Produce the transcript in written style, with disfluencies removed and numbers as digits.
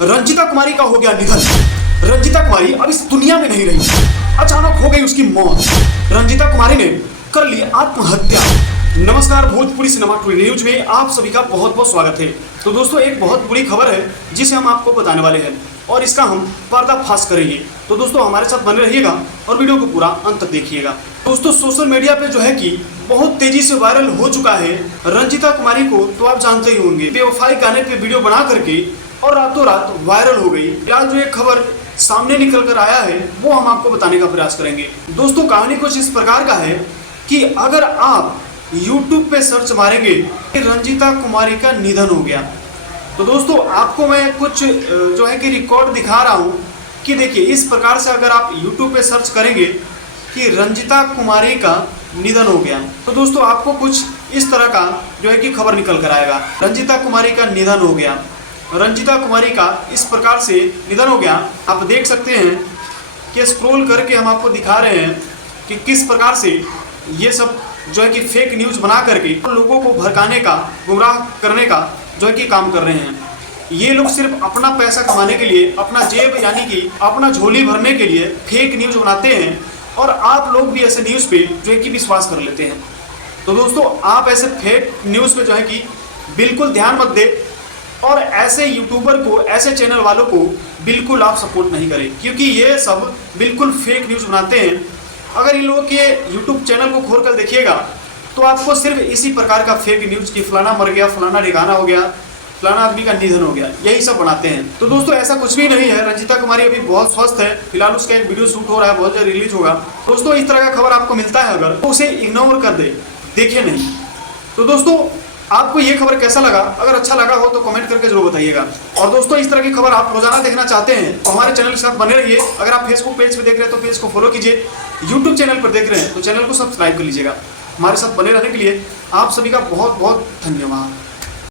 रंजीता कुमारी का हो गया निधन। रंजीता कुमारी अब इस दुनिया में नहीं रही, अचानक हो गई उसकी मौत। रंजीता कुमारी ने कर ली आत्महत्या। नमस्कार, भोजपुरी सिनेमा टुडे न्यूज में आप सभी का बहुत बहुत स्वागत है। तो दोस्तों, एक बहुत बुरी खबर है जिसे हम आपको बताने वाले हैं और इसका हम पर्दाफाश करेंगे। तो दोस्तों, हमारे साथ बने रहिएगा और वीडियो को पूरा अंत तक देखिएगा। दोस्तों, सोशल मीडिया पे जो है कि बहुत तेजी से वायरल हो चुका है रंजीता कुमारी को, तो आप जानते ही होंगे, बेवफाई गाने पे वीडियो बना करके और रातों रात वायरल हो गई। आज जो एक खबर सामने निकल कर आया है वो हम आपको बताने का प्रयास करेंगे। दोस्तों, कहानी कुछ इस प्रकार का है कि अगर आप YouTube पे सर्च मारेंगे कि रंजीता कुमारी का निधन हो गया, तो दोस्तों आपको मैं कुछ जो है कि रिकॉर्ड दिखा रहा हूँ कि देखिए, इस प्रकार से अगर आप YouTube पे सर्च करेंगे कि रंजीता कुमारी का निधन हो गया, तो दोस्तों आपको कुछ इस तरह का जो है कि खबर निकल कर आएगा। रंजीता कुमारी का निधन हो गया, रंजीता कुमारी का इस प्रकार से निधन हो गया। आप देख सकते हैं कि स्क्रॉल करके हम आपको दिखा रहे हैं कि किस प्रकार से ये सब जो है कि फेक न्यूज़ बना करके लोगों को भड़काने का, गुमराह करने का जो है कि काम कर रहे हैं। ये लोग सिर्फ अपना पैसा कमाने के लिए, अपना जेब यानी कि अपना झोली भरने के लिए फेक न्यूज़ बनाते हैं और आप लोग भी ऐसे न्यूज़ पे जो है कि विश्वास कर लेते हैं। तो दोस्तों, आप ऐसे फेक न्यूज़ पे जो है कि बिल्कुल ध्यान मत दें और ऐसे यूट्यूबर को, ऐसे चैनल वालों को बिल्कुल आप सपोर्ट नहीं करें, क्योंकि ये सब बिल्कुल फेक न्यूज़ बनाते हैं। अगर इन लोगों के यूट्यूब चैनल को खोल कर देखिएगा तो आपको सिर्फ इसी प्रकार का फेक न्यूज़ कि फलाना मर गया, फलाना ठिकाना हो गया, फलाना आदमी का निधन हो गया, यही सब बनाते हैं। तो दोस्तों, ऐसा कुछ भी नहीं है। रंजीता कुमारी अभी बहुत स्वस्थ है, फिलहाल उसका एक वीडियो शूट हो रहा है, बहुत जल्द रिलीज होगा। दोस्तों, इस तरह का खबर आपको मिलता है अगर, तो उसे इग्नोर कर दे, देखे नहीं। तो दोस्तों, आपको ये खबर कैसा लगा? अगर अच्छा लगा हो तो कमेंट करके जरूर बताइएगा। और दोस्तों, इस तरह की खबर आप रोजाना देखना चाहते हैं तो हमारे चैनल के साथ बने रहिए। अगर आप फेसबुक पेज पे देख रहे हैं तो पेज को फॉलो कीजिए, यूट्यूब चैनल पर देख रहे हैं तो चैनल को सब्सक्राइब कर लीजिएगा। हमारे साथ बने रहने के लिए आप सभी का बहुत बहुत धन्यवाद।